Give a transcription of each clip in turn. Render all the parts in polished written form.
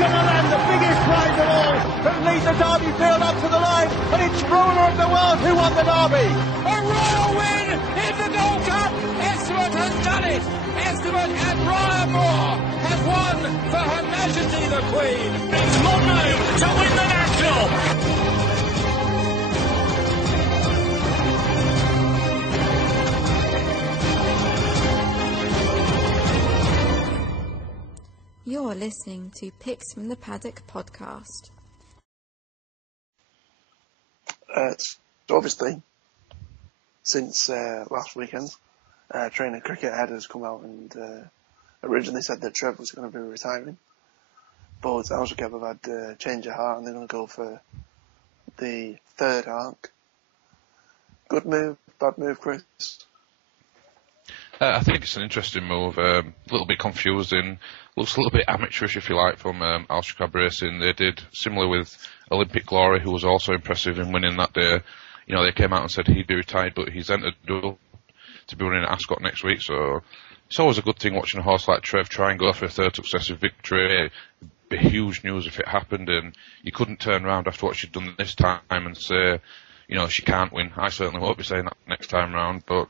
going to land the biggest prize of all, that leads the Derby field up to the line, and it's ruler of the world who won the Derby. A royal win in the Gold Cup. Ascot has done it. Ascot and Brian Moore have won for Her Majesty the Queen. It's Mono to win the National. You're listening to Picks from the Paddock podcast. So obviously, since last weekend, Trainer Cricket Head has come out and originally said that Treve was going to be retiring. But Ascot have had a change of heart and they're going to go for the third arc. Good move, bad move, Chris? I think it's an interesting move, a little bit confusing, looks a little bit amateurish if you like from Ascot Racing. They did similar with Olympic Glory, who was also impressive in winning that day. You know, they came out and said he'd be retired, but he's entered to be running at Ascot next week, so it's always a good thing watching a horse like Treve try and go for a third successive victory. It'd be huge news if it happened, and you couldn't turn around after what she'd done this time and say, you know, she can't win. I certainly won't be saying that next time round, but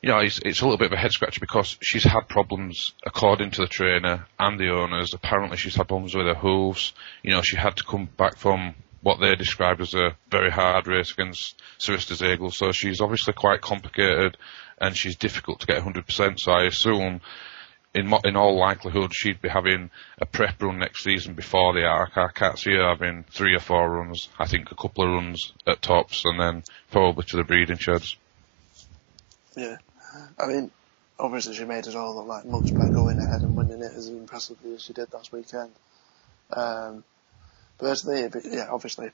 you know, it's a little bit of a head scratcher because she's had problems, according to the trainer and the owners. Apparently she's had problems with her hooves. You know, she had to come back from what they described as a very hard race against Sirista's Eagle. So she's obviously quite complicated and she's difficult to get 100%. So I assume, in all likelihood, she'd be having a prep run next season before the Arc. I can't see her having 3 or 4 runs. I think a couple of runs at tops and then probably to the breeding sheds. Yeah. I mean, obviously she made it all look like mugs by going ahead and winning it as impressively as she did last weekend. Personally, obviously,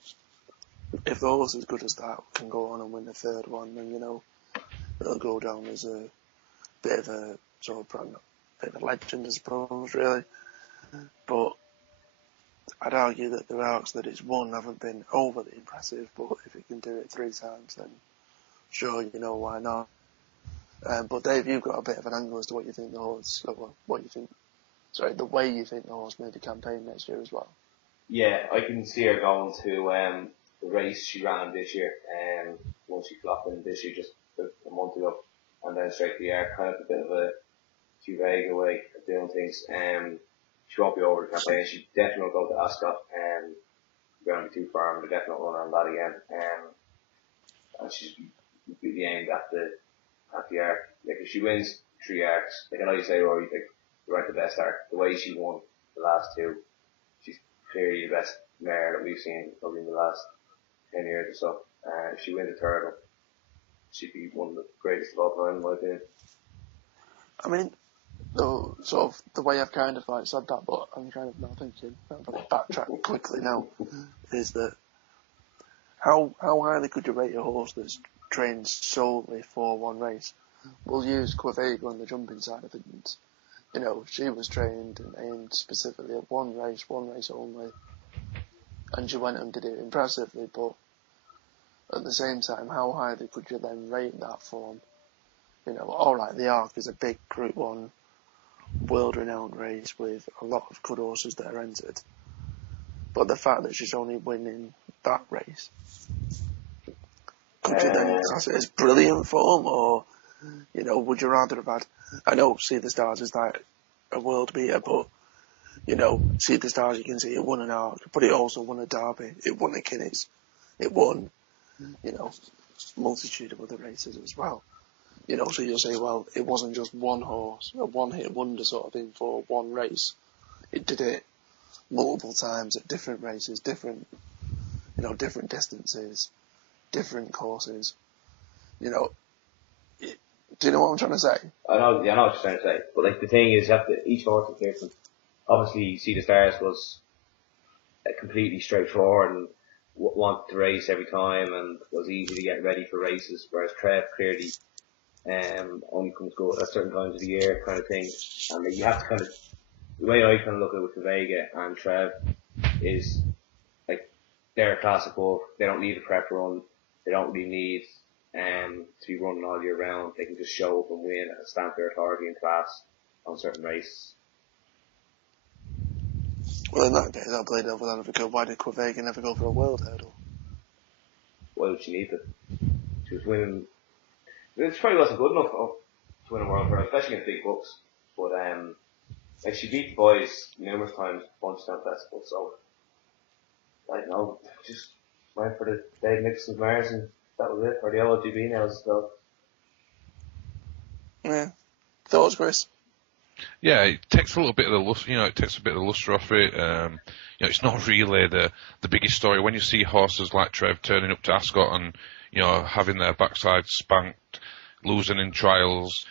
if the horse as good as that can go on and win the third one, then, you know, it'll go down as a bit of a sort of bit of a legend, I suppose, really. But I'd argue that the arcs that it's won haven't been overly impressive, but if it can do it 3 times, then sure, you know, why not? But Dave, you've got a bit of an angle as to what you think the horse, the way you think the horse made the campaign next year as well. Yeah, I can see her going to the race she ran this year, once she flopped in this year just a month ago, and then straight to the Arc, kind of a bit of a too vague way of doing things. She won't be over the campaign. She definitely will go to Ascot, going to be too far, and definitely run on that again. And she's completely aimed at the Arc. Like, if she wins 3 arcs, like I know you say, Rory, like, you weren't the best arc. The way she won the last 2, she's clearly the best mare that we've seen probably in the last 10 years or so. If she wins a third one, she'd be one of the greatest of all time, in my opinion. I mean, sort of the way I've kind of like said that, but I'm kind of now thinking, I'm going to backtrack quickly now, is that how highly could you rate a horse that's trained solely for one race? We'll use Quavega on the jumping side of things. You know, she was trained and aimed specifically at one race only, and she went and did it impressively, but at the same time, how highly could you then rate that form? You know, alright, the Arc is a big Group 1, world-renowned race with a lot of good horses that are entered, but the fact that she's only winning that race, could you then class it as brilliant form, or, you know, would you rather have had, I know See the Stars is like a world beater, but, you know, See the Stars, you can see it won an Arc, but it also won a Derby, it won a Guineas, it won, you know, multitude of other races as well. You know, so you'll say, well, it wasn't just one horse, a one-hit wonder sort of thing for one race. It did it multiple times at different races, different distances, different courses. You know, do you know what I'm trying to say? I know what you're trying to say. But like the thing is, each horse is different. Obviously, See the Stars was completely straightforward and wanted to race every time and was easy to get ready for races. Whereas Treve clearly only comes to go at certain times of the year, kind of thing. And like, you have to kind of, the way I kind of look at it with Vega and Treve is like they're a class above. They don't need a prep run. They don't really need to be running all year round. They can just show up and win and stamp their authority in class on certain races. Well, in that case, I played over that because why did Quevega never go for a world hurdle? Why would she need it? She was winning. It probably wasn't good enough to win a world hurdle, especially against big books. But like she beat the boys numerous times, bunch of times festival. So I don't know, just went for the Dave Nicholson Mars and that was it. Or the LGB now as well. Yeah. Thoughts, Chris? Yeah, it takes a little bit of the luster, it takes a bit of the luster off it. It's not really the biggest story. When you see horses like Treve turning up to Ascot and, having their backside spanked, losing in trials,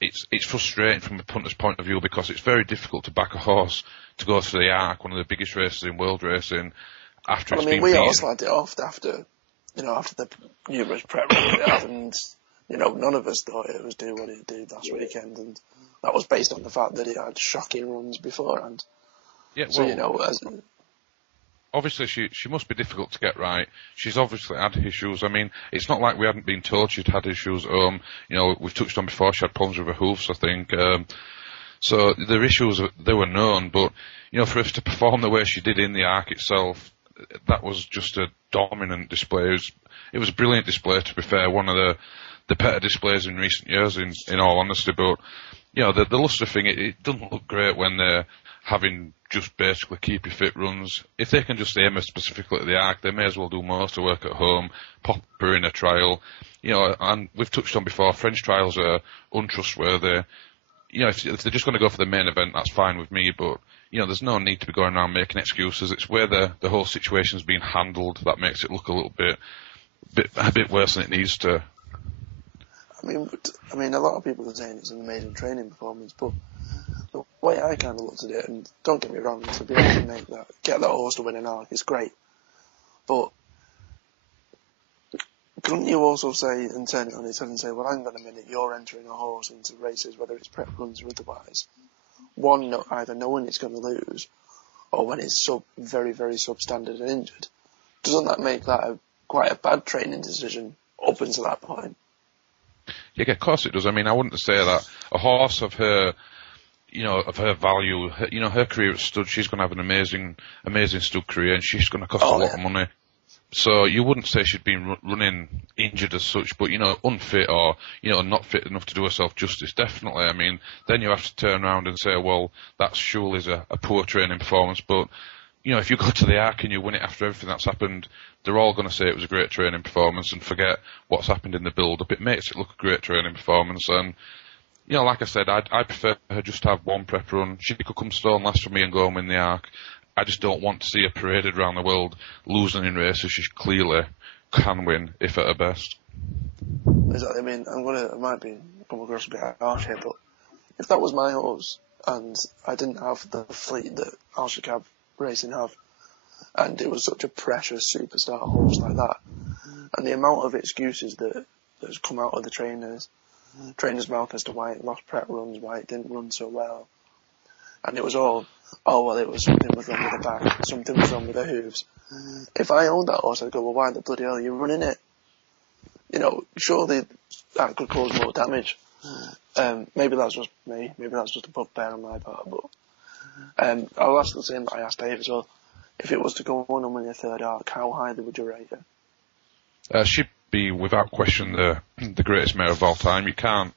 it's frustrating from a punter's point of view because it's very difficult to back a horse to go through the Arc, one of the biggest races in world racing, after it's been beaten. We all slagged it off after the numerous prep runs it happened. None of us thought it was do what it did last weekend, and that was based on the fact that it had shocking runs beforehand. Yeah, well, so, obviously she must be difficult to get right. She's obviously had issues. I mean, it's not like we hadn't been told she'd had issues at home. We've touched on before she had problems with her hoofs, I think. So the issues, they were known, but, for us to perform the way she did in the Arc itself, that was just a dominant display. It was a brilliant display, to be fair. One of the better displays in recent years, in all honesty. But, the luster thing, it doesn't look great when they're having just basically keep you fit runs. If they can just aim specifically at the Arc, they may as well do most of the work at home, pop her in a trial. And we've touched on before, French trials are untrustworthy. If they're just going to go for the main event, that's fine with me, but, there's no need to be going around making excuses. It's where the whole situation's being handled that makes it look a little bit worse than it needs to. I mean, a lot of people are saying it's an amazing training performance, but the way I kind of looked at it, and don't get me wrong, to be able to get that horse to win an Arc is great, but couldn't you also say and turn it on its head and say, well, hang on a minute, you're entering a horse into races, whether it's prep runs or otherwise, one, either knowing it's going to lose, or when it's very, very substandard and injured. Doesn't that make that quite a bad training decision up until that point? Yeah, of course it does. I mean, I wouldn't say that a horse of her, of her value, her career at stud, she's going to have an amazing stud career, and she's going to cost a lot of money. So you wouldn't say she'd been running injured as such, but, unfit or, not fit enough to do herself justice, definitely. I mean, then you have to turn around and say, well, that surely is a poor training performance, but, if you go to the Arc and you win it after everything that's happened, they're all going to say it was a great training performance and forget what's happened in the build-up. It makes it look a great training performance, and, like I said, I prefer her just to have one prep run. She could come stone last for me and go and win the Arc. I just don't want to see her paraded around the world losing in races she clearly can win, if at her best. Exactly. I mean, I might be come across a bit harsh here, but if that was my horse and I didn't have the fleet that Ascot Racing have, and it was such a precious superstar horse like that, and the amount of excuses that has come out of the trainer's mouth as to why it lost prep runs, why it didn't run so well, and it was all, something was wrong with the back, something was wrong with the hooves. If I owned that horse, I'd go, well, why the bloody hell are you running it? Surely that could cause more damage. Maybe that's just me, maybe that's just a bugbear on my part, but I'll ask the same that I asked Dave as well. If it was to go on and win a third Arc, how highly would you rate her? She'd be, without question, the greatest mare of all time. You can't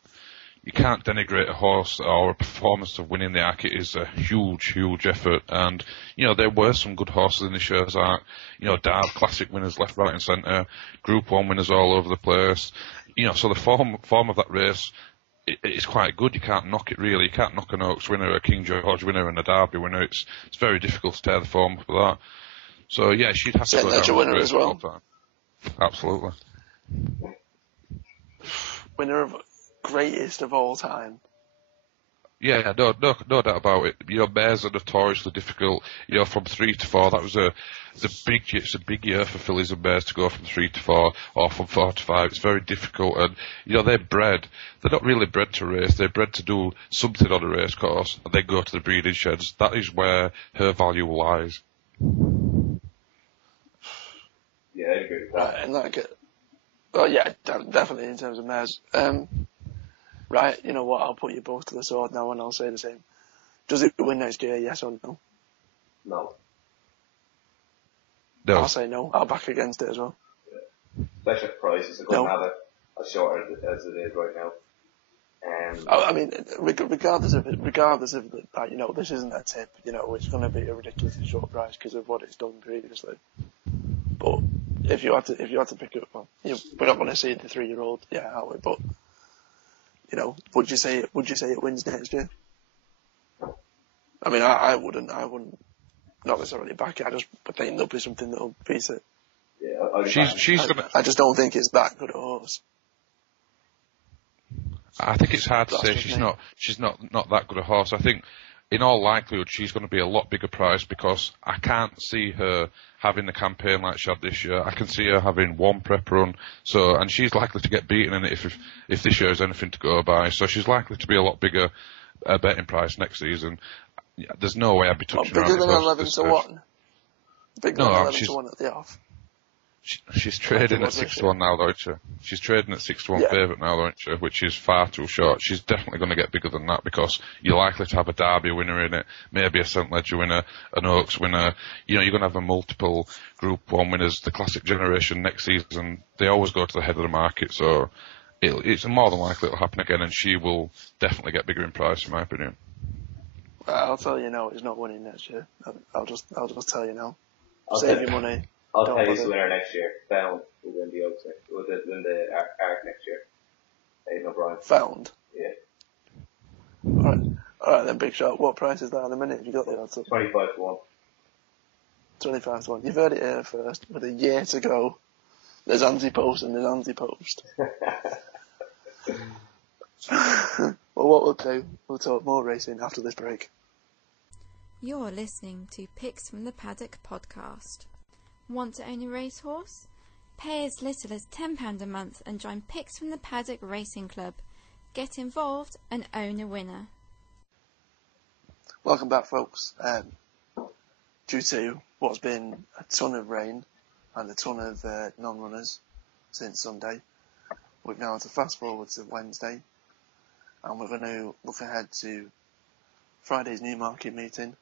denigrate a horse or a performance of winning the Arc. It is a huge effort. And, there were some good horses in this year's Arc. Dart Classic winners left, right and centre. Group 1 winners all over the place. So the form of that race, it's quite good. You can't knock it really. You can't knock an Oaks winner, a King George winner and a Derby winner. It's very difficult to tear the form for that. So yeah, she'd have to go down winner as well. Time. Absolutely. Winner of greatest of all time. Yeah, no doubt about it. Mares are notoriously difficult. From 3 to 4, it's a big year for fillies and mares to go from 3 to 4 or from 4 to 5. It's very difficult, and they're not really bred to race. They're bred to do something on a race course, and then go to the breeding sheds. That is where her value lies. Yeah, I agree with that. Oh yeah, definitely in terms of mares. Right, you know what, I'll put you both to the sword now and I'll say the same. Does it win next year, yes or no? No. No. I'll say no. I'll back against it as well. Especially if prices. I couldn't have it as short as it is right now. I mean, regardless of that, you know, this isn't a tip. You know, it's going to be a ridiculously short price because of what it's done previously. But if you had to pick up, well, we're not going to see the 3-year-old, are we? But you know, would you say it wins next year? I mean, I wouldn't not necessarily back it. I just think there'll be something that'll beat it. Yeah, I just don't think it's that good a horse. I think it's hard to say she's not that good a horse. I think in all likelihood she's going to be a lot bigger price because I can't see her having the campaign like she had this year. I can see her having one prep run, and she's likely to get beaten in it if this year is anything to go by. So she's likely to be a lot bigger betting price next season. There's no way I'd be touching her. Bigger than 11 to 1? Bigger than 11 to 1 at the off? She's trading at 6 to 1 now, though, isn't she? She's trading at 6 to 1 favourite now, though, isn't she? Which is far too short. She's definitely going to get bigger than that because you're likely to have a Derby winner in it, maybe a St Ledger winner, an Oaks winner. You know, you're going to have a multiple Group 1 winners. The classic generation next season, they always go to the head of the market, so it's more than likely it'll happen again, and she will definitely get bigger in price, in my opinion. I'll tell you now, it's not winning next year. I'll just tell you now. Save your money. I'll tell you the winner next year. Found will win the Oaks. Will win the Arc next year. Aidan O'Brien. Found. Yeah. All right then, big shot. What price is that at the minute? Have you got the odds up? 25 to 1. 25 to 1. You've heard it here first. With a year to go, there's anti-post and there's anti-post. Well, what we'll do, we'll talk more racing after this break. You're listening to Picks from the Paddock podcast. Want to own a racehorse? Pay as little as £10 a month and join Picks from the Paddock Racing Club. Get involved and own a winner. Welcome back, folks. Due to what's been a ton of rain and a ton of non-runners since Sunday, we've now had to fast forward to Wednesday, and we're going to look ahead to Friday's Newmarket meeting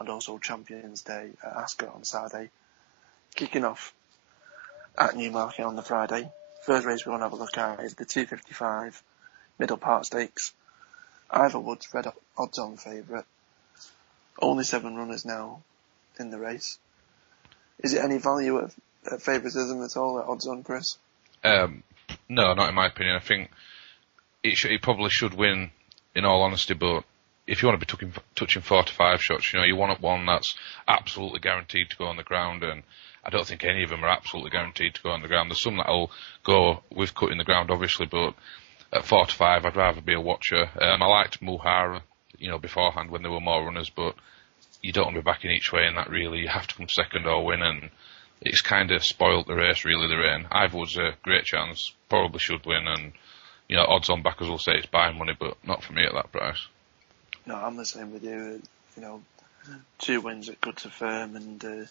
and also Champions Day at Ascot on Saturday. Kicking off at Newmarket on the Friday. First race we want to have a look at is the 255 Middle Park Stakes. Ivor Wood's red odds on favourite. Only 7 runners now in the race. Is it any value at favouritism at all at odds on, Chris? No, not in my opinion. I think it probably should win, in all honesty, but if you want to be touching 4 to 5 shots, you know, you want one that's absolutely guaranteed to go on the ground, and I don't think any of them are absolutely guaranteed to go on the ground. There's some that'll go with cutting the ground, obviously, but at 4 to 5, I'd rather be a watcher. I liked Muhara, you know, beforehand when there were more runners, but you don't want to be backing each way in that, really. You have to come second or win, and it's kind of spoilt the race, really, the rain. Ivorwood's a great chance, probably should win, and, you know, odds on backers will say it's buying money, but not for me at that price. No, I'm the same with you. You know, 2 wins at good to firm and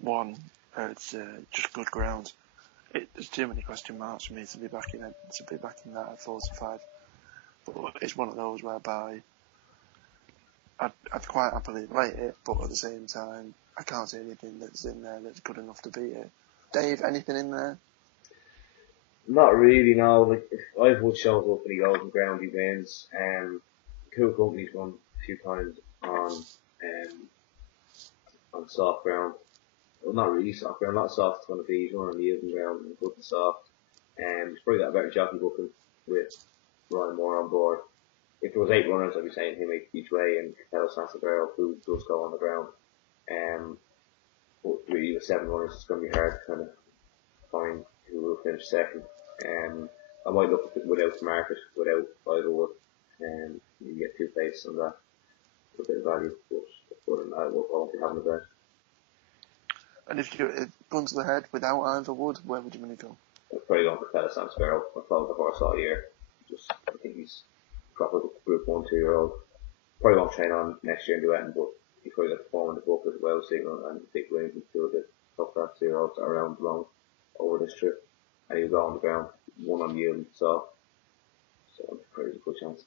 1 at just good ground. There's too many question marks for me to be backing that at 4 to 5. But it's one of those whereby I'd quite happily play it, but at the same time, I can't see anything that's in there that's good enough to beat it. Dave, anything in there? Not really, no. Like, if Ivorwood shows up and he goes on ground, he wins. Cool Company's won a few times on soft ground. Well, not really soft ground, not soft it's going to be. He's won on the even ground and good and soft. He's probably got a better jockey booking with Ryan Moore on board. If there was 8 runners, I'd be saying him each way and Capello Sansevero, who does go on the ground. But really with 7 runners, it's going to be hard to kind of find who will finish second. I might look at it without the market, without Ivorwood. You get 2 places on that for a bit of value, but other than that, we'll probably have a bet. And if guns to the head without Ivorwood, where would you want to go? I'd probably go for Capello Sansevero. I followed the horse all year. I think he's proper Group 1, 2-year-old. Probably won't train on next year and do anything, but he's probably got the form in the book as well, Signal and Dick Williams and 2 of the top class 2-year-olds that are around long over this trip. And he'll go on the ground, 1 on yield and soft. So I'm pretty good chance.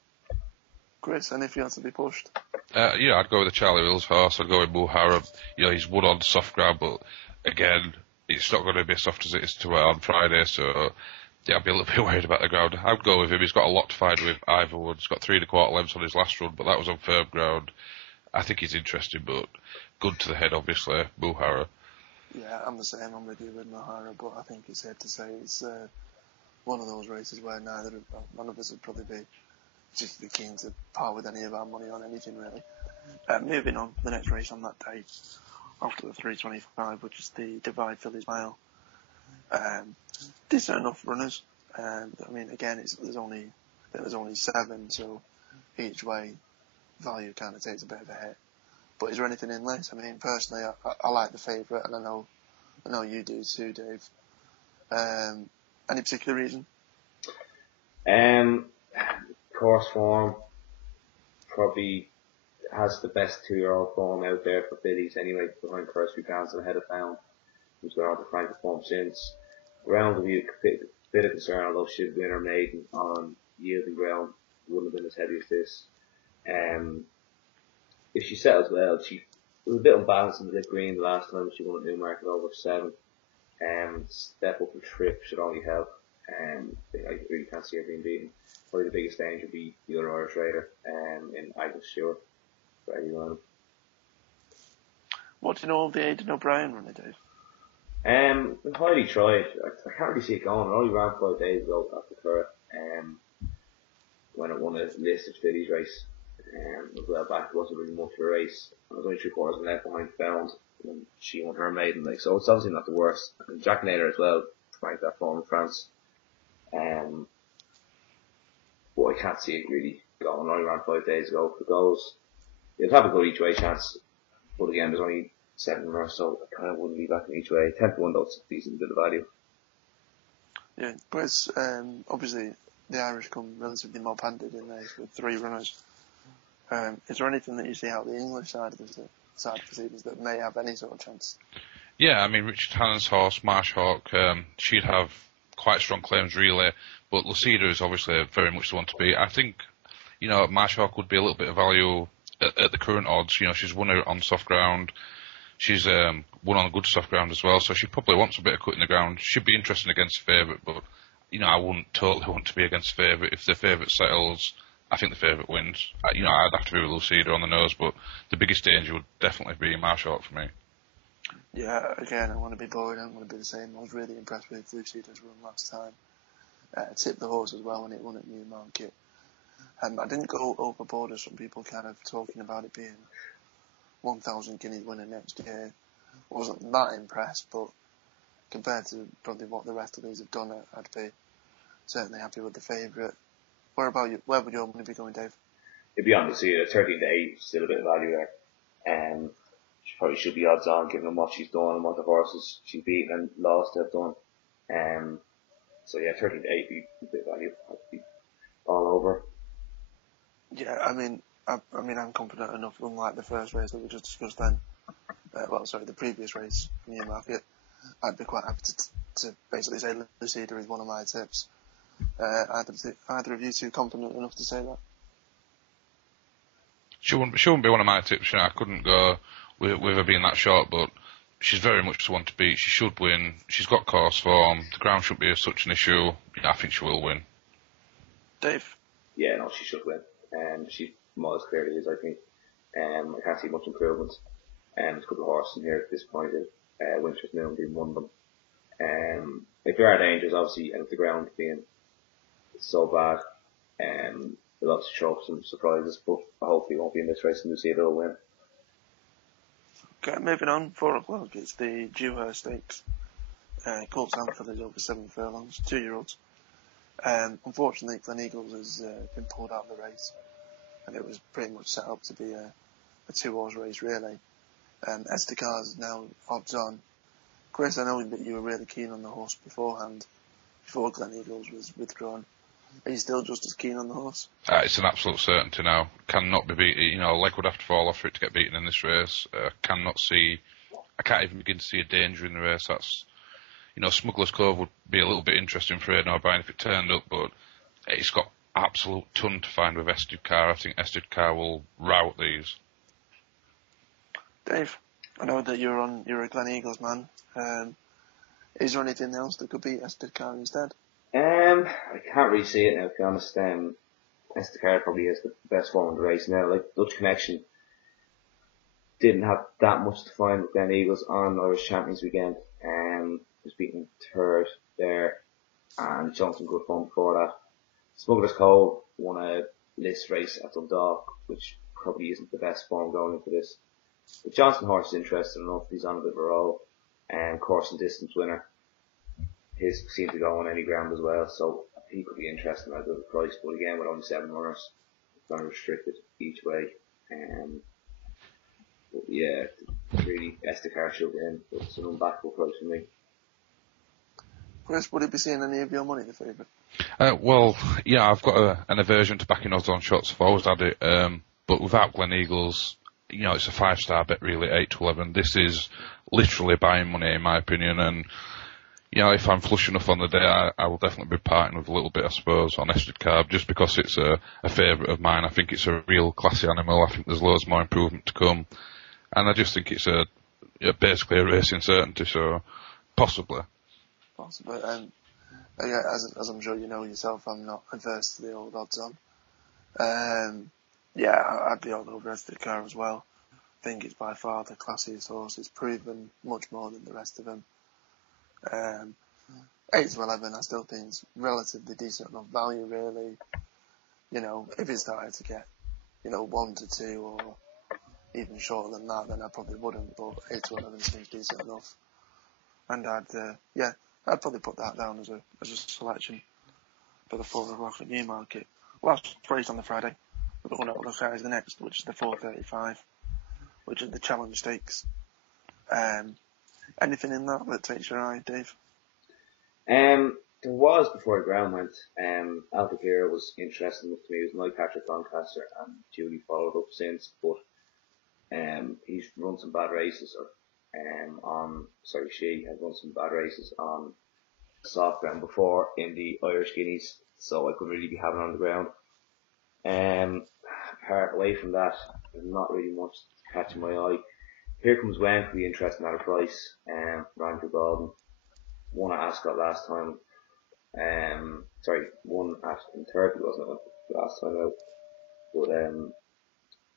Chris, and if he has to be pushed? Yeah, I'd go with the Charlie Wills horse. I'd go with Muhara. You know, he's won on soft ground, but again, it's not going to be as soft as it is to on Friday, so yeah, I'd be a little bit worried about the ground. I'd go with him. He's got a lot to find with Ivorwood. He's got 3 1/4 lengths on his last run, but that was on firm ground. I think he's interesting, but good to the head, obviously, Muhara. Yeah, I'm the same. I'm with you with Muhara, but I think it's safe to say it's one of those races where none of us would probably be particularly keen to part with any of our money on anything, really. Moving on, the next race on that day, after the 325, which is the Divide Fillies Mile. Decent enough runners. I mean, again, there's only 7, so each way value kind of takes a bit of a hit. But is there anything in this? I mean, personally, I like the favourite, and I know you do too, Dave. Any particular reason? Course form probably has the best 2-year-old form out there for fillies anyway, behind First Few Pounds and ahead of Pound, who's got out the frank form since. Ground will be a bit of concern, although she'd win her maiden on yielding ground, wouldn't have been as heavy as this. If she settles well, she was a bit unbalanced in the lip green the last time she won at Newmarket over 7. Step up and trip should only help. I really can't see her being beaten. Probably the biggest danger would be the other Irish rider, in Agnes Stewart, for anyone. What do you know of the Aidan O'Brien runner, Dave? I've highly tried. I can't really see it going. I only ran 5 days ago after Treve, when it won a listed fillies race. Well back, it wasn't really much of a race. I was only 3/4 left behind Found when she won her maiden, like, so it's obviously not the worst. And Jack Naylor as well, trying that form in France. But I can't see it really going. I only ran 5 days ago. If it goes, it'll have a good each way chance. But again, there's only 7 more, so I kind of wouldn't be backing each way. 10 to 1 though, it's a decent bit of value. Yeah, Chris, obviously the Irish come relatively mob handed in there with 3 runners. Is there anything that you see out the English side of the proceedings that may have any sort of chance? Yeah, I mean, Richard Hannon's horse, Marshhawk, she'd have quite strong claims, really, but Lucida is obviously very much the one to beat. I think, you know, Marshhawk would be a little bit of value at the current odds. You know, she's won it on soft ground. She's won on good soft ground as well, so she probably wants a bit of cut in the ground. Should be interesting against the favourite, but, you know, I wouldn't totally want to be against the favourite. If the favourite settles, I think the favourite wins. You know, I'd have to be with Lucida on the nose, but the biggest danger would definitely be Marshhawk for me. Yeah, again, I want to be boring. I want to be the same. I was really impressed with Lucida's run last time. Tipped the horse as well when it won at Newmarket. I didn't go overboard as some people kind of talking about it being 1,000 guineas winner next year. Wasn't that impressed, but compared to probably what the rest of these have done, I'd be certainly happy with the favourite. Where about you? Where would your money be going, Dave? It'd be on Lucida. 13 to 8, still a bit of value there. She probably should be odds on, given what she's done and what the horses she's beaten and lost have done. So yeah, 13 to 8 be a bit of value. I'd be all over. Yeah, I mean, I'm confident enough, unlike the first race that we just discussed then. The previous race from Newmarket. I'd be quite happy to basically say Lucida is one of my tips. Either of you two confident enough to say that? She wouldn't be one of my tips. You know, I couldn't go with her being that short, but she's very much the one to beat. She should win. She's got course form. The ground shouldn't be such an issue. Yeah, I think she will win. Dave? Yeah, no, she should win. She more as clearly is, I think. I can't see much improvement. There's a couple of horses in here at this point. Winter's Moon being one of them. If there are dangers, obviously, and if the ground being so bad, they'll obviously show up some surprises, but hopefully it won't be in this race and Lucida will win. Okay, moving on, 4 o'clock, it's the Dewhurst Stakes. Colts Anfield is over 7 furlongs, 2-year-olds. Unfortunately, Glen Eagles has been pulled out of the race, and it was pretty much set up to be a 2-horse race, really. Estacar is now odds on. Chris, I know that you were really keen on the horse beforehand, before Glen Eagles was withdrawn. Are you still just as keen on the horse? It's an absolute certainty now. Cannot be beaten. You know, a leg would have to fall off for it to get beaten in this race. I can't even begin to see a danger in the race. That's, you know, Smuggler's Cove would be a little bit interesting for Aidan O'Brien if it turned up, but it's got absolute ton to find with Ested Car. I think Ested Car will rout these. Dave, I know that you're a Glen Eagles man. Is there anything else that could beat Ested Car instead? I can't really see it now, to be honest. Ested Car probably has the best form of the race now. Like, Dutch Connection didn't have that much to find with Glen Eagles on Irish Champions weekend. Was beaten third there, and Johnson good form before that. Smuggler's Cove won a list race at Dundalk, which probably isn't the best form going into this. The Johnson horse is interesting enough. He's on a bit of a roll. Course and distance winner. His seems to go on any ground as well, so he could be interesting at a good price. But again, with only 7 runners, it's kind of restricted each way. But yeah, really, Ested Car should win, but it's an unbackable price for me. Chris, would it be seeing any of your money in favour? Well, yeah, I've got an aversion to backing odds on shots. I've always had it, but without Glen Eagles, it's a 5-star bet really, 8 to 11. This is literally buying money in my opinion, and if I'm flush enough on the day, I will definitely be parting with a little bit, I suppose, on Ested Car, just because it's a favourite of mine. I think it's a real classy animal. I think there's loads more improvement to come, and I just think it's basically a racing certainty, so possibly. Possibly, and as I'm sure you know yourself, I'm not adverse to the old odds on. I'd be all over Ested Car as well. I think it's by far the classiest horse. It's proven much more than the rest of them. 8 to 11, I still think it's relatively decent enough value, really. If it started to get, 1 to 2 or even shorter than that, then I probably wouldn't, but 8 to 11 seems decent enough. And I'd probably put that down as a selection for the 4 o'clock at Newmarket. Last race on the Friday, the one I'll look at is the next, which is the 4:35, which is the Challenge Stakes. Anything in that takes your eye, Dave? There was before the ground went. Alpha Gear was interesting to me. It was Mike Patrick Doncaster, and Julie followed up since, but he's run some bad races, she had run some bad races on soft ground before in the Irish Guineas, so I couldn't really be having on the ground. Apart away from that, there's not really much catching my eye. Here Comes When could be interesting at a price. Ryan Golden won at Ascot last time. Won at Treve, wasn't it, last time out? But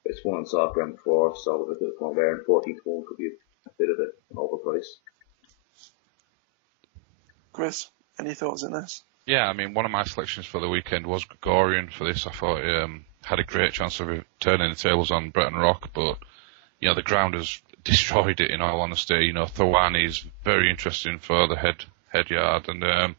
it's won on soft ground before, so a bit of fun there, and 14 to 1 could be a bit of an overprice. Chris, any thoughts on this? Yeah, one of my selections for the weekend was Gregorian for this. I thought he had a great chance of turning the tables on Breton Rock, but the ground has destroyed it, in all honesty. Thawani is very interesting for the head yard, and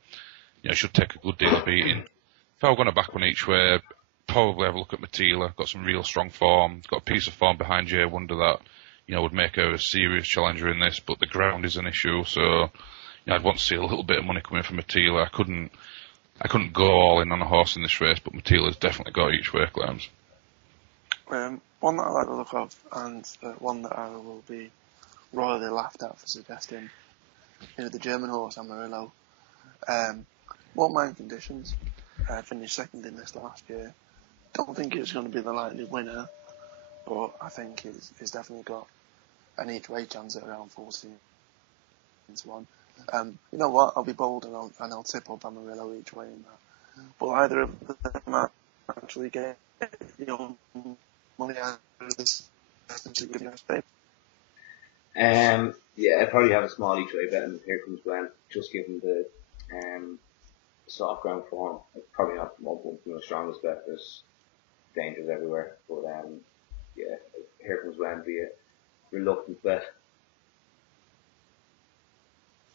should take a good deal of beating. If I were going to back one each way, probably have a look at Matila. Got some real strong form. Got a piece of form behind Jay Wonder that would make her a serious challenger in this, but the ground is an issue, so I'd want to see a little bit of money coming from Matila. I couldn't go all in on a horse in this race, but Matila's definitely got each way claims. One that I like the look of, and one that I will be royally laughed at for suggesting, is the German horse Amarillo. Won't mind conditions. Finished second in this last year. Don't think it's going to be the likely winner, but I think it's definitely got an each way chance at around 14 to 1. You know what? I'll be bold and I'll tip up Amarillo each way in that. But either of them actually get your money out of this. I'd probably have a small each way bet, and Here Comes When, just given the soft ground form. It's probably not one of the strongest bet. There's dangers everywhere, but Here Comes When be a reluctant bet.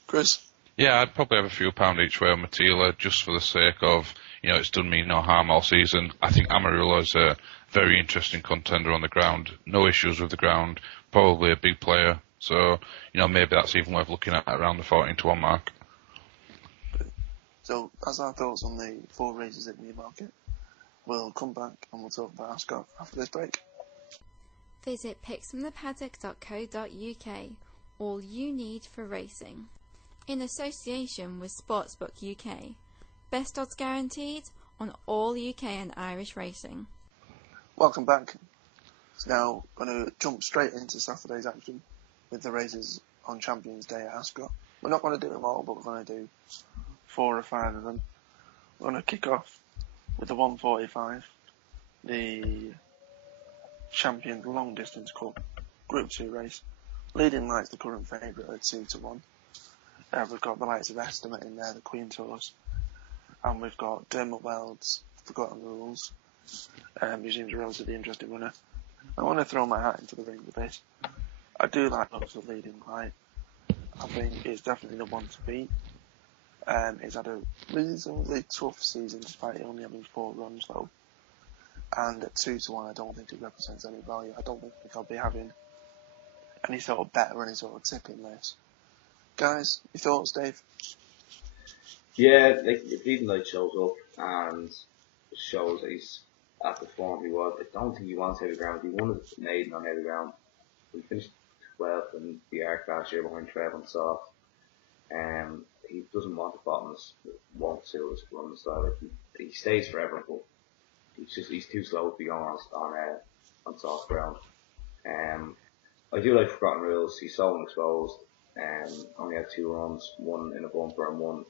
Chris? Yeah, I'd probably have a few pound each way on Matila, just for the sake of, it's done me no harm all season. I think Amarillo is a very interesting contender on the ground. No issues with the ground. Probably a big player. So, maybe that's even worth looking at around the 14 to 1 mark. So, that's our thoughts on the 4 races at Newmarket. We'll come back and we'll talk about Ascot after this break. Visit picksfromthepaddock.co.uk. All you need for racing. In association with Sportsbook UK. Best odds guaranteed, on all UK and Irish racing. Welcome back. So now going to jump straight into Saturday's action with the races on Champions Day at Ascot. We're not going to do them all, but we're going to do 4 or 5 of them. We're going to kick off with the 145, the Champions Long Distance Cup Group 2 race. Leading Light's the current favourite at 2-1. We've got the likes of Estimate in there, the Queen's horse. And we've got Dermot Weld's Forgotten Rules, who seems a relatively interesting winner. I want to throw my hat into the ring with this. I do like lots of Leading Light. I think it's definitely the one to beat. He's had a reasonably tough season despite only having 4 runs though. And at 2-1 I don't think it represents any value. I don't think I'll be having any sort of bet or any sort of tip in this. Guys, your thoughts, Dave? Yeah, if Leading Light shows up and shows that he's at the form he was, I don't think he wants heavy ground. He won the maiden on heavy ground. He finished 12th in the Arc last year behind Treve on soft. He doesn't want the bottoms, won't suit his run style. He stays forever, but he's too slow to be on soft ground. I do like Forgotten Rules. He's so unexposed. Only had 2 runs, 1 in a bumper and 1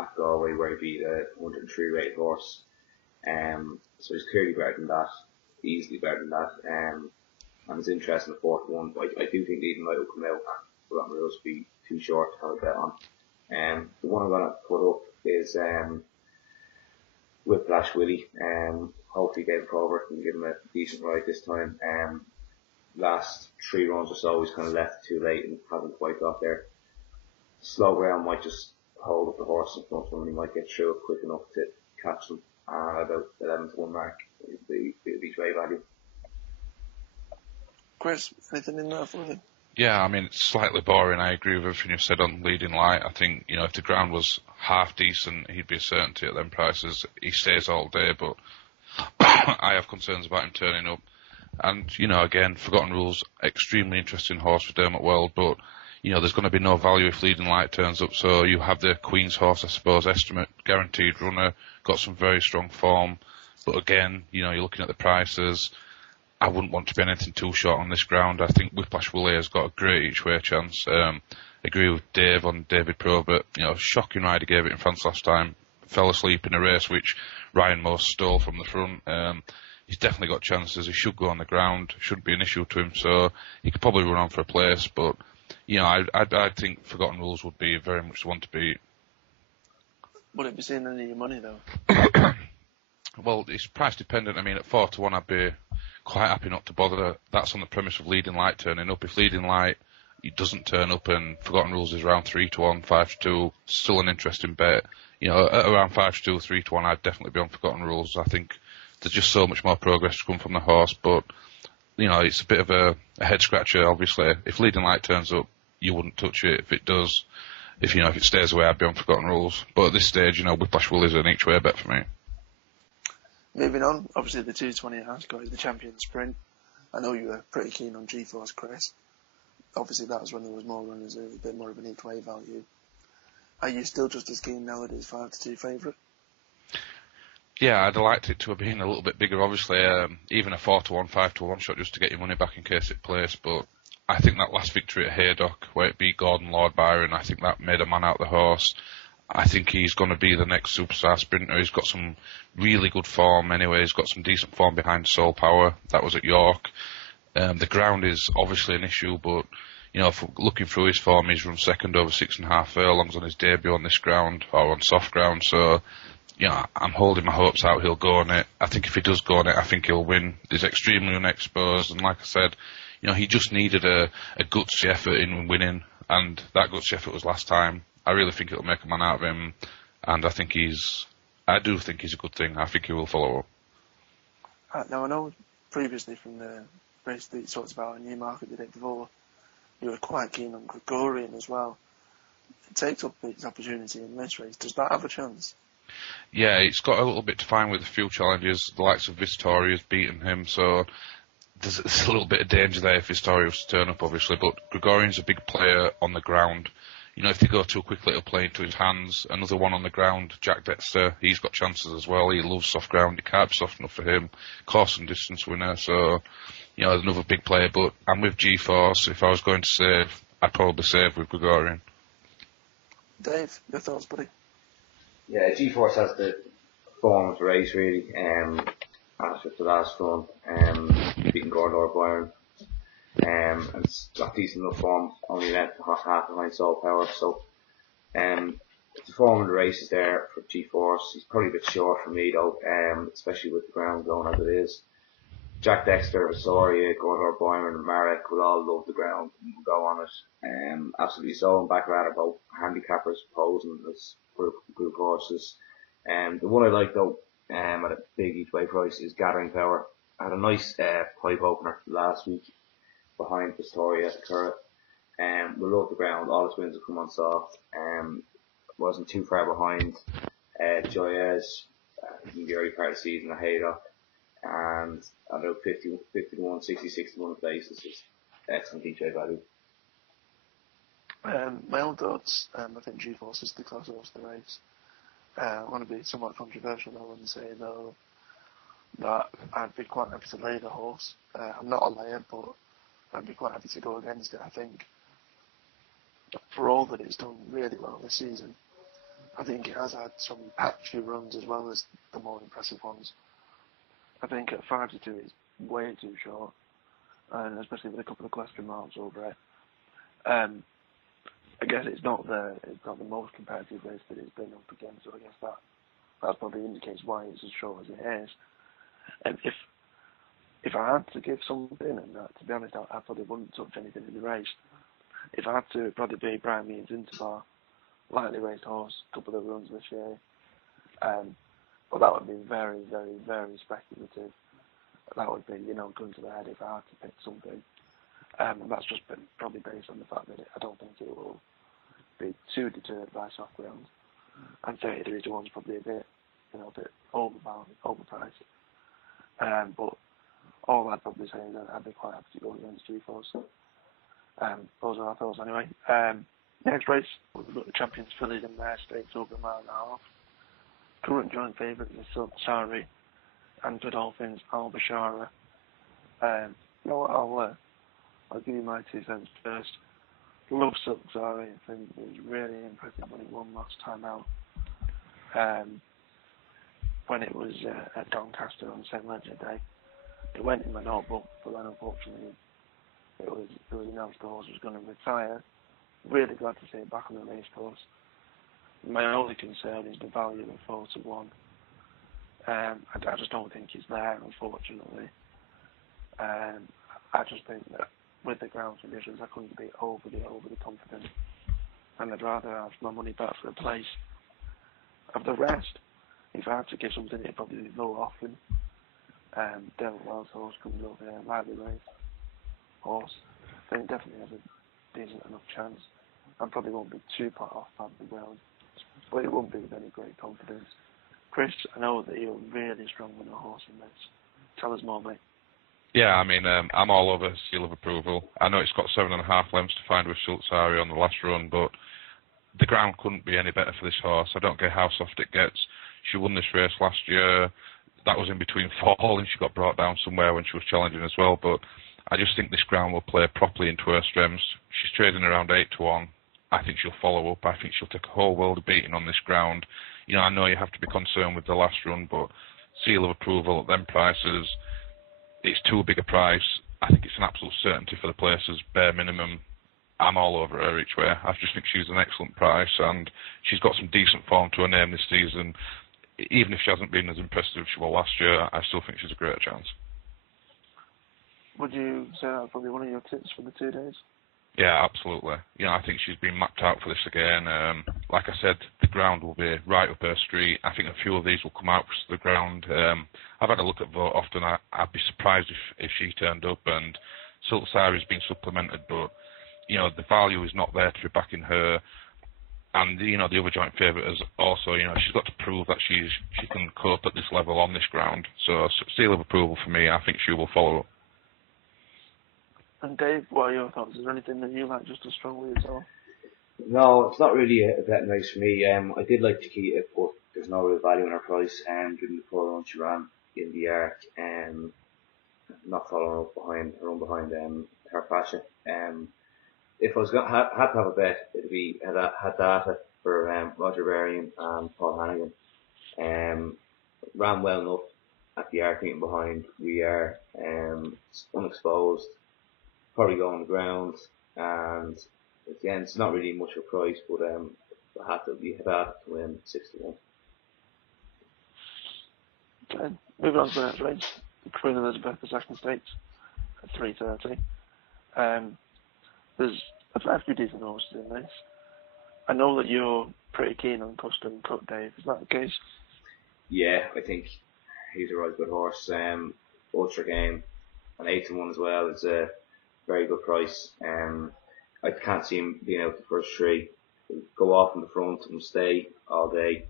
at Galway where he beat a 103 rated horse. So he's clearly better than that, easily better than that. And it's interesting the 4th one, but I do think Leading Light will come out and Forgotten Rules will be too short to have a bet on. The one I'm going to put up is Whiplash Willie. Hopefully David Colbert can give him a decent ride this time. Last 3 runs or so, he's kind of left too late and hasn't quite got there. Slow ground might just hold up the horse in front of him and he might get through it quick enough to catch them. About 11-1 mark is the each way value. Chris, anything in there for you? Yeah, I mean, it's slightly boring. I agree with everything you've said on Leading Light. I think, if the ground was half decent, he'd be a certainty at them prices. He stays all day, but I have concerns about him turning up. And, again, Forgotten Rules, extremely interesting horse for Dermot Weld, but, there's going to be no value if Leading Light turns up. So you have the Queen's horse, I suppose, Estimate, guaranteed runner, got some very strong form. But again, you're looking at the prices. I wouldn't want to be anything too short on this ground. I think Whiplash Willie has got a great each-way chance. Agree with Dave on David Pro, but, shocking ride he gave it in France last time. Fell asleep in a race which Ryan Moore stole from the front. He's definitely got chances. He should go on the ground. Shouldn't be an issue to him. So he could probably run on for a place. But, I think Forgotten Rules would be very much the one to beat. Would it be seeing any of your money, though? Well, it's price dependent. I mean, at 4-1, I'd be quite happy not to bother. That's on the premise of Leading Light turning up. If Leading Light he doesn't turn up and Forgotten Rules is around 3-1, 5-2, still an interesting bet. At around 5-2, 3-1, I'd definitely be on Forgotten Rules. I think there's just so much more progress to come from the horse, but it's a bit of a head scratcher. Obviously, if Leading Light turns up, you wouldn't touch it. If it does, if it stays away, I'd be on Forgotten Rules. But at this stage, Whiplash Will is an each way bet for me. Moving on, obviously the 220 at Ascot is the champion sprint. I know you were pretty keen on G-Force, Chris. Obviously that was when there was more runners, a bit more of an each way value. Are you still just as keen now that it's 5-2 favourite? Yeah, I'd have liked it to have been a little bit bigger, obviously. Even a 4-1, 5-1 shot just to get your money back in case it plays. But I think that last victory at Haydock, where it beat Gordon Lord Byron, I think that made a man out of the horse. I think he's going to be the next superstar sprinter. He's got some really good form anyway. He's got some decent form behind Soul Power. That was at York. The ground is obviously an issue, but, looking through his form, he's run second over 6.5 furlongs on his debut on this ground, or on soft ground. So, I'm holding my hopes out he'll go on it. I think if he does go on it, I think he'll win. He's extremely unexposed, and like I said, he just needed a gutsy effort in winning, and that gutsy effort was last time. I really think it'll make a man out of him, and I do think he's a good thing. I think he will follow up. Now I know previously from the race that you talked about in Newmarket the day before, you were quite keen on Gregorian as well. It takes up its opportunity in this race. Does that have a chance? Yeah, it's got a little bit to find with a few challenges. The likes of Vistoria's beaten him, so there's a little bit of danger there if Vistoria was to turn up, obviously. But Gregorian's a big player on the ground. if they go too quickly, it'll play into his hands. Another one on the ground, Jack Dexter, he's got chances as well. He loves soft ground. It can't be soft enough for him. Course and distance winner. So, another big player. But I'm with G-Force. If I was going to save, I'd probably save with Gregorian. Dave, your thoughts, buddy? Yeah, G-Force has the form of the race, really. After the last run, beating Gordor Byron. And it's got decent enough form, only left half behind Soul Power. So, if the form of the race is there for G-Force, he's probably a bit short for me though, especially with the ground going as it is. Jack Dexter, Visoria, Gordor Byron and Marek will all love the ground and will go on it. Absolutely so. And back at it, both handicappers posing as group horses. The one I like though, at a big each way price is Gathering Power. I had a nice pipe opener last week behind Vistoria at Curragh. We love the ground. All its wins have come on soft. Wasn't too far behind Joyez in the early part of the season at Haydock. And about 50 to 1, 60 to 1 places is excellent each way value. My own thoughts, I think G-Force is the class horse of the race. I want to be somewhat controversial though and say though that I'd be quite happy to lay the horse. I'm not a layer, but I'd be quite happy to go against it. I think for all that it's done really well this season, I think it has had some patchy runs as well as the more impressive ones. I think at 5 to 2 it's way too short, and especially with a couple of question marks over it. I guess it's not the most competitive race that it's been up against, so I guess that probably indicates why it's as short as it is. And if I had to give something, and to be honest, I probably wouldn't touch anything in the race. If I had to, it'd probably be Brian Means Interbar, lightly raced horse, couple of runs this year. But that would be very, very, very speculative. That would be, gun to the head if I had to pick something. And that's just probably based on the fact that I don't think it will be too deterred by soft ground. And 33 to 1's probably a bit overpriced. But all I'd probably say is that I'd be quite happy to go against G-Force. Those are our thoughts anyway. Next race, we've got the Champions Fillies in their stakes over a mile and a half. Current joint favourite is Silk Sari and Godolphin's Al Bashara. I'll give you my 2 cents first. Love Silk Sari. I think it was really impressive when it won last time out. When it was at Doncaster on St. Leger Day. It went in my notebook, but then unfortunately it was announced the horse was going to retire. Really glad to see it back on the race course. My only concern is the value of 4 to 1. I just don't think it's there, unfortunately. I just think that with the ground conditions, I couldn't be overly confident. And I'd rather have my money back for a place. Of the rest, if I had to give something, it'd probably be Low Often. Devil Wells horse comes over here, lightly raced horse. I think it definitely has a decent enough chance. And probably won't be too far off by the ground. But it won't be with any great confidence. Chris, I know that you're really strong with a horse in this. Tell us more, mate. Yeah, I'm all over seal of approval. I know it's got 7.5 lengths to find with Silk Sari on the last run, but the ground couldn't be any better for this horse. I don't care how soft it gets. She won this race last year. That was in between fall, and she got brought down somewhere when she was challenging as well. But I just think this ground will play properly into her strengths. She's trading around 8 to 1. I think she'll follow up. I think she'll take a whole world of beating on this ground. I know you have to be concerned with the last run, but seal of approval at them prices, it's too big a price. I think it's an absolute certainty for the places, bare minimum. I'm all over her each way. I just think she's an excellent price, and she's got some decent form to her name this season. Even if she hasn't been as impressive as she was last year, I still think she's a great chance. Would you say that's probably one of your tips for the 2 days? Yeah, absolutely. I think she's been mapped out for this again. Like I said, the ground will be right up her street. I think a few of these will come out to the ground. I've had a look at Vote Often. I'd be surprised if she turned up, and Silk Sari's been supplemented, but the value is not there to be backing her. And the other joint favourite is also, she's got to prove that she can cope at this level on this ground. So seal of approval for me. I think she will follow up. And Dave, what are your thoughts? Is there anything that you like just as strongly as well? No, it's not really a betting race for me. I did like Chiquita, but there's no real value in her price. Given the 4 run she ran in the Arc, not following up behind her run behind her Pasha. If I was going had to have a bet, it'd be had data for Roger Berrien and Paul Hannigan. Ran well enough at the Arc meeting behind. We are unexposed, probably go on the ground, and again, it's not really much of a price, but I had to win 6-1. Okay. Moving on to the next race, the Queen Elizabeth II Stakes at 3:30. There's a fair few decent horses in this. I know that you're pretty keen on Custom Cut, Dave. Is that the case? Yeah, I think he's a right good horse. Ultra Game, an 8-1 as well. It's a very good price. I can't see him being out the first three. Go off in the front and stay all day.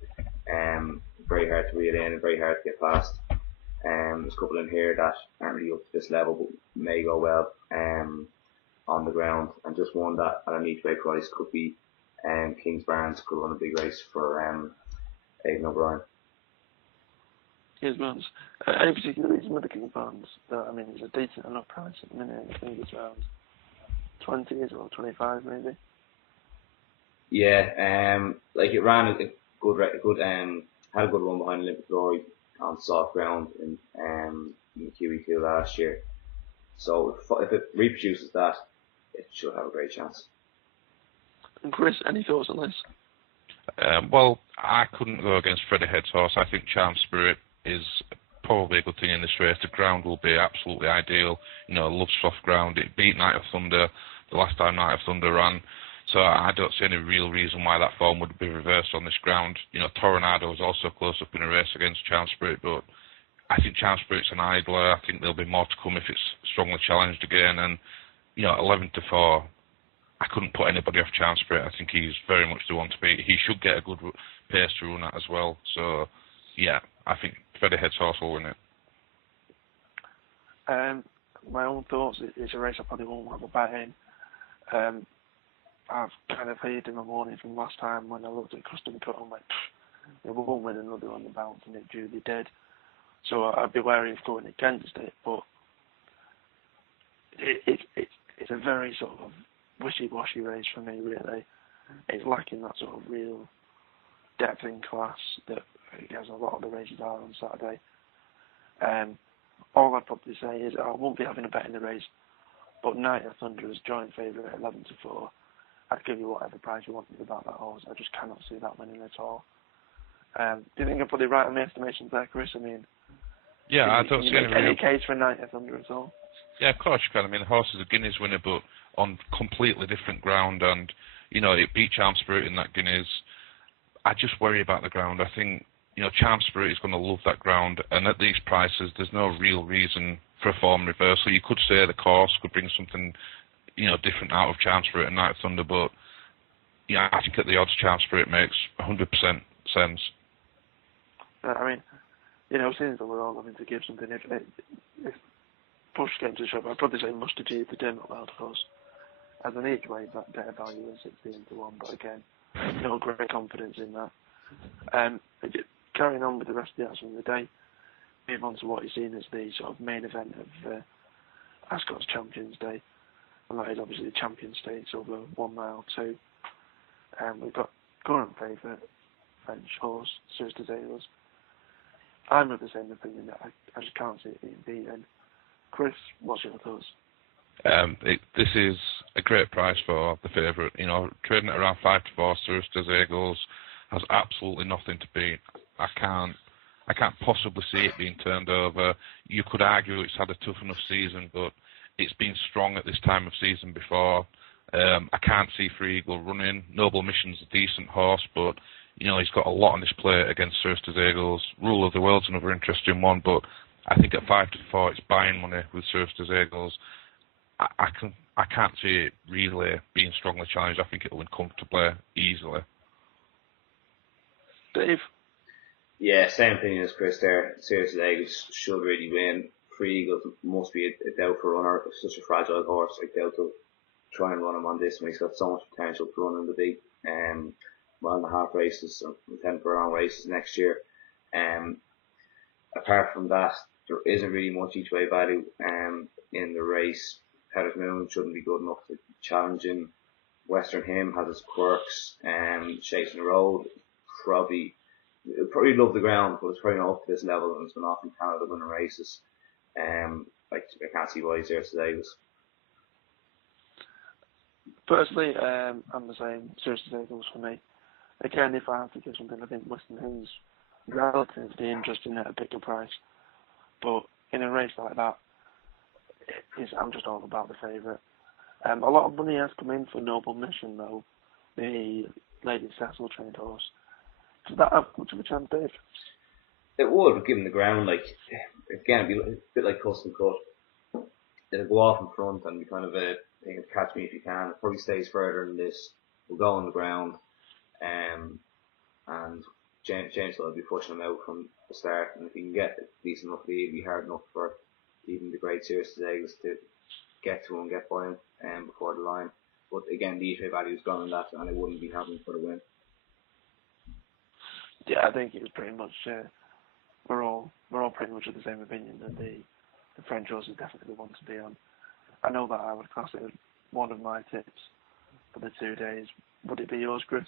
Very hard to reel in and very hard to get past. There's a couple in here that aren't really up to this level but may go well on the ground. And just one that at an each way price could be King's Barnes could run a big race for Aidan O'Brien. King's Barnes. Any particular reason with the King's Barnes? I mean, it's a decent enough price at the minute. I think it's around 20 or 25 maybe. Yeah, like it ran a good had a good run behind Olympic Glory on soft ground in QE2 last year. So if it reproduces that, it should have a great chance. And Chris, any thoughts on this? Well, I couldn't go against Freddie Head's horse. I think Charm Spirit is probably a good thing in this race. The ground will be absolutely ideal. You know, loves soft ground. It beat Night of Thunder the last time Night of Thunder ran. So I don't see any real reason why that form would be reversed on this ground. You know, Toronado was also close up in a race against Charm Spirit, but I think Charm Spirit's an idler. I think there'll be more to come if it's strongly challenged again. And, you know, 11-4, I couldn't put anybody off Charm Spirit. I think he's very much the one to beat. He should get a good pace to run at as well. So, yeah, I think Freddie Head's horse will win it. My own thoughts, it's a race I probably won't have a bet in. I've kind of heard in the morning from last time when I looked at Custom Cut and went, we won't win another on the bounce, and it duly did. So I'd be wary of going against it, but it's a very sort of wishy-washy race for me, really. It's lacking that sort of real depth in class that I guess a lot of the races are on Saturday. All I'd probably say is I won't be having a bet in the race, but Night of Thunder is joint favourite at 11-4. I'd give you whatever price you wanted about that horse. I just cannot see that winning at all. Do you think I'm probably right on the estimations there, Chris? I mean, yeah, I don't see any case for Night of Thunder at all. Yeah, of course you can. I mean, the horse is a Guineas winner, but on completely different ground, and you know it beat Charm Spirit in that Guineas. I just worry about the ground. I think you know Charm Spirit is going to love that ground, and at these prices, there's no real reason for a form reversal. You could say the course could bring something, you know, different out of Charm Spirit and Night of Thunder, but yeah, I think at the odds Charm Spirit makes 100% sense. I mean, you know, since we're all having to give something, if push came to shove, I'd probably say Must Achieve the Dermot Wild horse. As an each way, that better value is 16-1, but again, no great confidence in that. Carrying on with the rest of the action of the day, move on to what is seen as the sort of main event of Ascot's Champions Day, and that is obviously the Champion Stakes over 1 mile 2. We've got current favourite French horse, Sister Zales. I'm of the same opinion that I just can't see it being beaten. Chris, what's your thoughts? This is a great price for the favourite. You know, trading at around 5-4, Sister Zales has absolutely nothing to beat. I can't possibly see it being turned over. You could argue it's had a tough enough season, but it's been strong at this time of season before. I can't see Free Eagle running. Noble Mission's a decent horse, but you know he's got a lot on his plate against Sister Zales. Rule of the World's another interesting one, but I think at 5-4 it's buying money with Sister Zales. I can't see it really being strongly challenged. I think it'll win comfortably, easily. Dave? Yeah, same opinion as Chris there. Sister Zales should really win. Free Eagles must be a doubtful runner. Such a fragile horse, I doubt try and run him on this one. He's got so much potential to run in the big 1.5 races and 10 furlong races next year. Apart from that, there isn't really much each way value in the race. Pettis Moon shouldn't be good enough to challenge him. Western Hymn has its quirks. Chasing the Road, probably love the ground, but it's probably not up to this level, and it's been off in Canada winning races. I can't see why he's there today. Personally, I'm the same. Seriously, goes for me. Again, if I have to give something, I think Western Hymn's relatively interesting at a bigger price. But in a race like that, I'm just all about the favourite. A lot of money has come in for Noble Mission, though, the Lady Cecil trained horse. Does that have much of a chance, Dave? It would, given the ground. Like, again, it'd be a bit like Custom Cut. It'll go off in front and be kind of a thing of catch me if you can. It probably stays further than this. We'll go on the ground, and James will be pushing him out from the start. And if he can get a decent enough lead, it'll be hard enough for even the great Series today to get to him, get by him before the line. But again, the each-way value is gone on that, and it wouldn't be having for the win. Yeah, I think it was pretty much. We're all pretty much of the same opinion that the French horse is definitely the one to be on. I know that I would class it as one of my tips for the 2 days. Would it be yours, Chris?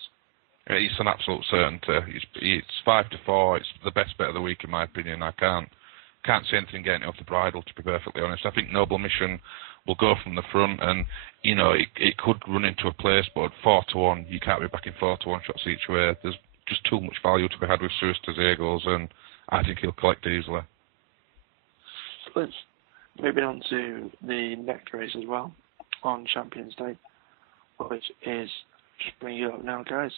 Yeah, it's an absolute certainty. It's 5-4. It's the best bet of the week, in my opinion. I can't see anything getting it off the bridle, to be perfectly honest. I think Noble Mission will go from the front, and it could run into a place, but 4-1, you can't be backing 4-1 shots each way. There's just too much value to be had with Suis Eagles, and I think he'll collect easily. Let's move on to the next race as well on Champions Day, which is just bringing it up now, guys.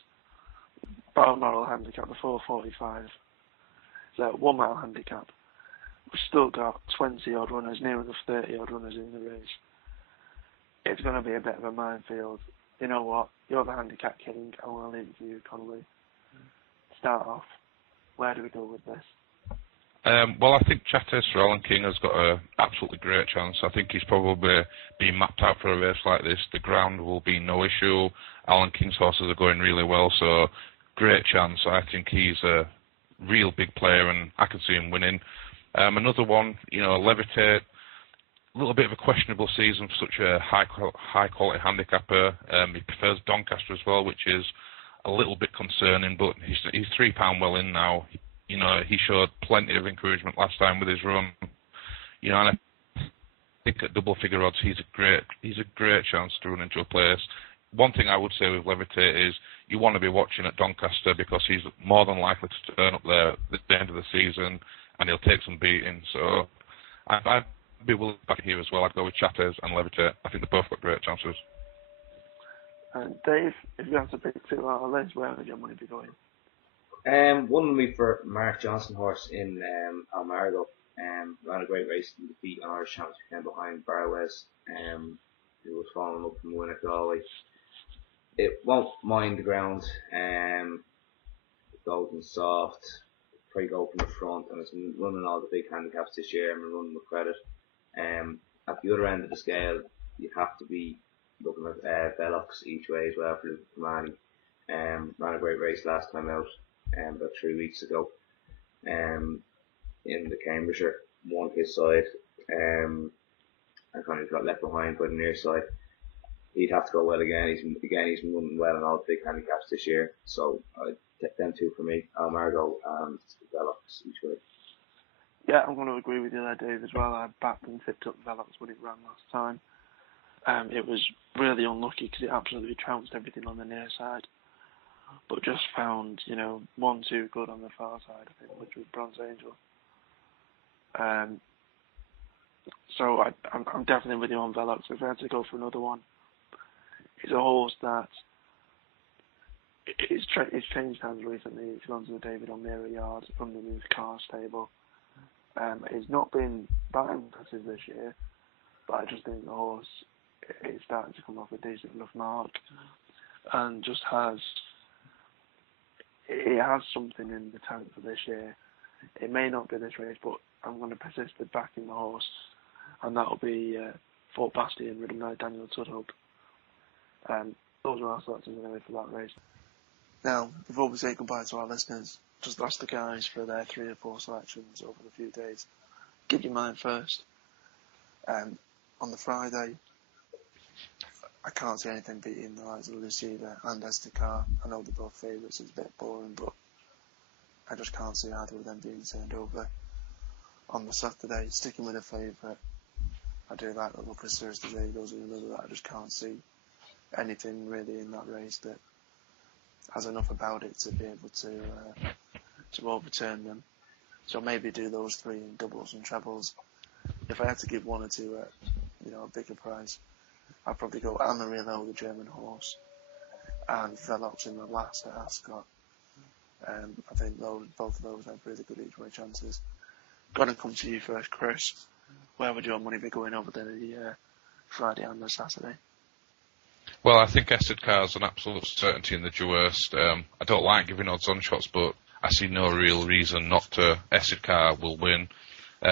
Balmoral handicap, the 4:45. It's a 1 mile handicap. We've still got 20 odd runners, near enough 30 odd runners in the race. It's going to be a bit of a minefield. You know what? You're the handicap king. I want to leave it to you, Conway. Start off. Where do we go with this? Well, I think Chatters for Alan King has got an absolutely great chance. I think he's probably been mapped out for a race like this. The ground will be no issue. Alan King's horses are going really well, so great chance. I think he's a real big player, and I can see him winning. Another one, Levitate, a little bit of a questionable season for such a high quality handicapper. He prefers Doncaster as well, which is a little bit concerning, but he's £3 well in now. He showed plenty of encouragement last time with his run. And I think at double figure odds, he's a great chance to run into a place. One thing I would say with Levitate is you want to be watching at Doncaster, because he's more than likely to turn up there at the end of the season, and he'll take some beating. So I'd be willing back here as well. I'd go with Chatters and Levitate. I think they both got great chances. Dave, if you have to pick two out of the list, where would your money be going? One would be for Mark Johnson horse in Almargo. Ran a great race in defeat on Irish Champs weekend behind Barwes, who was following up from win at Galway. It won't mind the ground. Golden soft, pretty go from the front, and it's been running all the big handicaps this year and been running with credit. At the other end of the scale, you have to be looking at Velox each way as well for Kamani. Ran a great race last time out, about 3 weeks ago, in the Cambridgeshire, won his side, and kind of got left behind by the near side. He'd have to go well again. He's been running well in all the big handicaps this year, so them two for me, Almargo and Velox each way. Yeah, I'm going to agree with you there, Dave, as well. I backed and tipped up Velox when it ran last time. It was really unlucky because it absolutely trounced everything on the near side, but just found, 1-2 good on the far side, I think, which was Bronze Angel. So I'm definitely with you on Velox. If I had to go for another one, it's a horse that it's changed hands recently. It's gone to the David O'Meara yard from the new car stable. It's not been that impressive this year, but I just think the horse is starting to come off a decent enough mark, and just has something in the tank for this year. It may not be this race, but I'm going to persist with backing the horse, and that'll be Fort Bastion ridden by Daniel Tudhope. Those are our selections anyway for that race. Now, before we say goodbye to our listeners, just ask the guys for their 3 or 4 selections over the few days. Give your mind first. On the Friday, I can't see anything beating the likes of Lucida and Esticar. I know they're both favourites, it's a bit boring, but I just can't see either of them being turned over. On the Saturday, sticking with a favourite, I do like the look of Cirrus Those are another that I just can't see anything really in that race that has enough about it to be able to overturn them. So maybe do those 3 in doubles and trebles. If I had to give 1 or 2 a bigger price, I'd probably go Amarillo, the German horse, and Velox in the last at Ascot. I think both of those have really good each-way chances. Got to come to you first, Chris. Where would your money be going over the Friday and the Saturday? Well, I think Esticar is an absolute certainty in the Dewhurst. I don't like giving odds on shots, but I see no real reason not to. Esticar will win.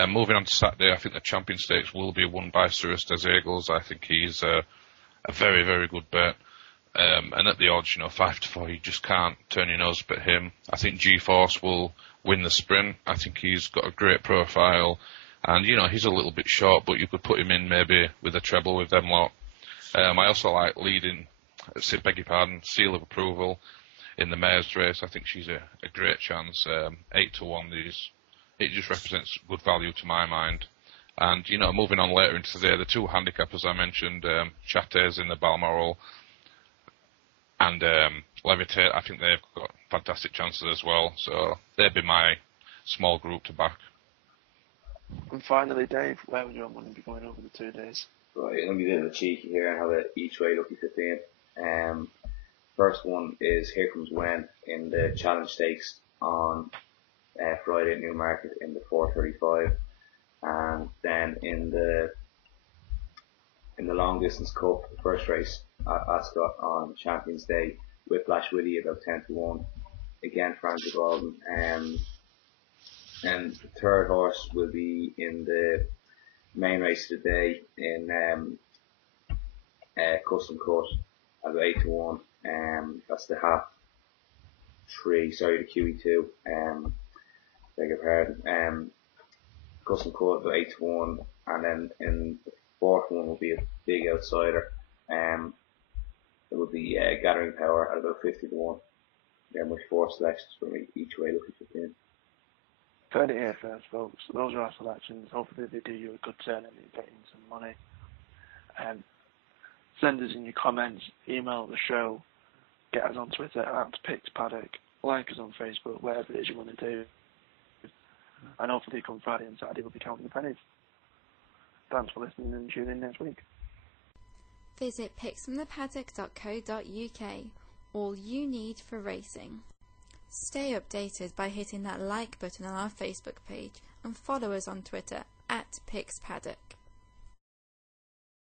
Moving on to Saturday, I think the Champion Stakes will be won by Cirrus des Eagles. I think he's a very, very good bet. And at the odds, 5-4, you just can't turn your nose up at him. I think G-Force will win the sprint. I think he's got a great profile. And, he's a little bit short, but you could put him in maybe with a treble with them lot. I also like leading, Seal of Approval in the Mares race. I think she's a great chance. 8-1 it just represents good value to my mind. And, moving on later into the day, the 2 handicappers I mentioned, Chates in the Balmoral and Levitate, I think they've got fantastic chances as well. So they'd be my small group to back. And finally, Dave, where would your money be going over the 2 days? Right, I'm going to be a bit cheeky here and have an each-way lucky 15. First one is Here Comes When in the Challenge Stakes on Friday at Newmarket in the 4:35, and then in the Long Distance Cup, the first race at Ascot on Champions Day, Whiplash Willie about 10-1, again Francis Alden. And the third horse will be in the main race of the day in Custom Cut at about 8-1. That's the the QE2. Beg your pardon. Custom Cut about 8-1, and then in the fourth one will be a big outsider. It will be Gathering Power at about 50-1. With 4 selections from each way, looking 15. Heard it here first, folks. Those are our selections. Hopefully they do you a good turn and you're getting some money. Send us in your comments, email the show, get us on Twitter at PixPaddock, like us on Facebook, whatever it is you want to do. And hopefully come Friday and Saturday we'll be counting the pennies. Thanks for listening and tune in next week. Visit picksfromthepaddock.co.uk. All you need for racing. Stay updated by hitting that like button on our Facebook page and follow us on Twitter at PixPaddock.